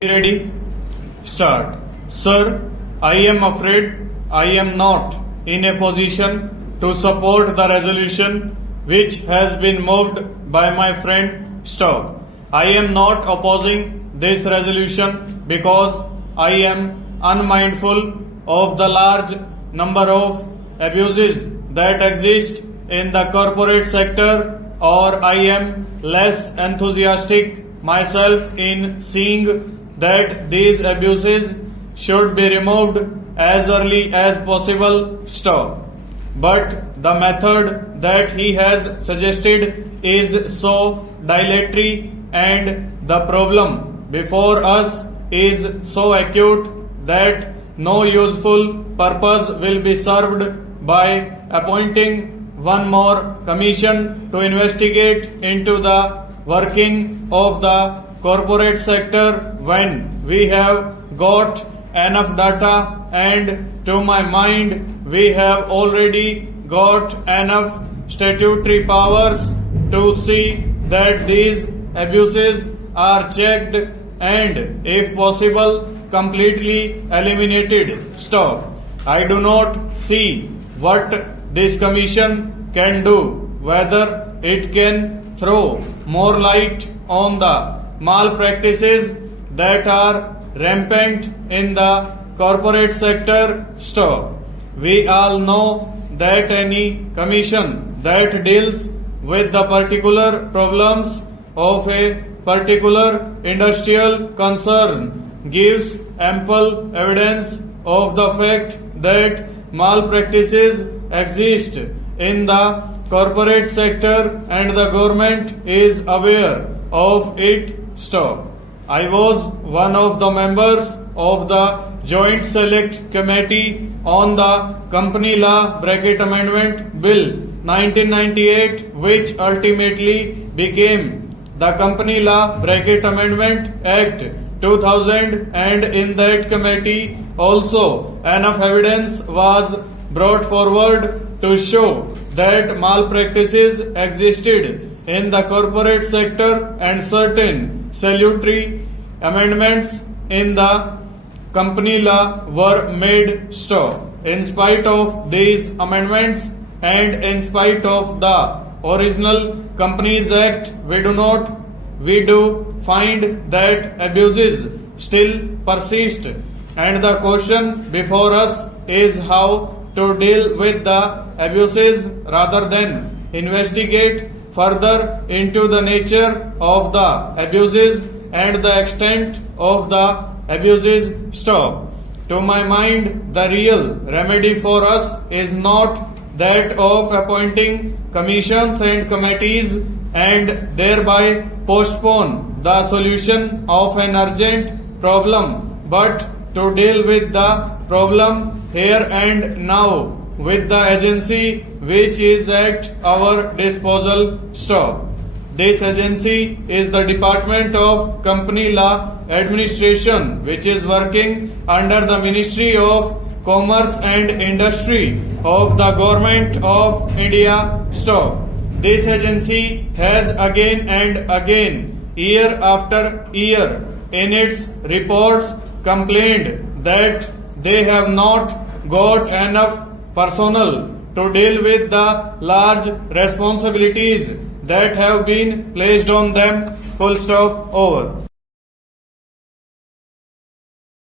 Ready? Start. Sir, I am afraid I am not in a position to support the resolution which has been moved by my friend Stop. I am not opposing this resolution because I am unmindful of the large number of abuses that exist in the corporate sector, or I am less enthusiastic myself in seeing that these abuses should be removed as early as possible. Stop. But the method that he has suggested is so dilatory and the problem before us is so acute that no useful purpose will be served by appointing one more commission to investigate into the working of the corporate sector when we have got enough data, and to my mind we have already got enough statutory powers to see that these abuses are checked and, if possible, completely eliminated. Stop. I do not see what this commission can do, whether it can throw more light on the malpractices that are rampant in the corporate sector. Stop. We all know that any commission that deals with the particular problems of a particular industrial concern gives ample evidence of the fact that malpractices exist in the corporate sector and the government is aware of it. Stop. I was one of the members of the Joint Select Committee on the Company Law Bracket Amendment Bill 1998, which ultimately became the Company Law Bracket Amendment Act 2000, and in that committee also enough evidence was brought forward to show that malpractices existed in the corporate sector, and certain salutary amendments in the company law were made. Stop. In spite of these amendments and in spite of the original Companies Act, we do find that abuses still persist, and the question before us is how to deal with the abuses rather than investigate further into the nature of the abuses and the extent of the abuses. Stop. To my mind, the real remedy for us is not that of appointing commissions and committees and thereby postpone the solution of an urgent problem, but to deal with the problem here and now with the agency which is at our disposal. Stop. This agency is the Department of Company Law Administration, which is working under the Ministry of Commerce and Industry of the Government of India. Stop. This agency has again and again, year after year, in its reports complained that they have not got enough personnel to deal with the large responsibilities that have been placed on them. Full stop. Over.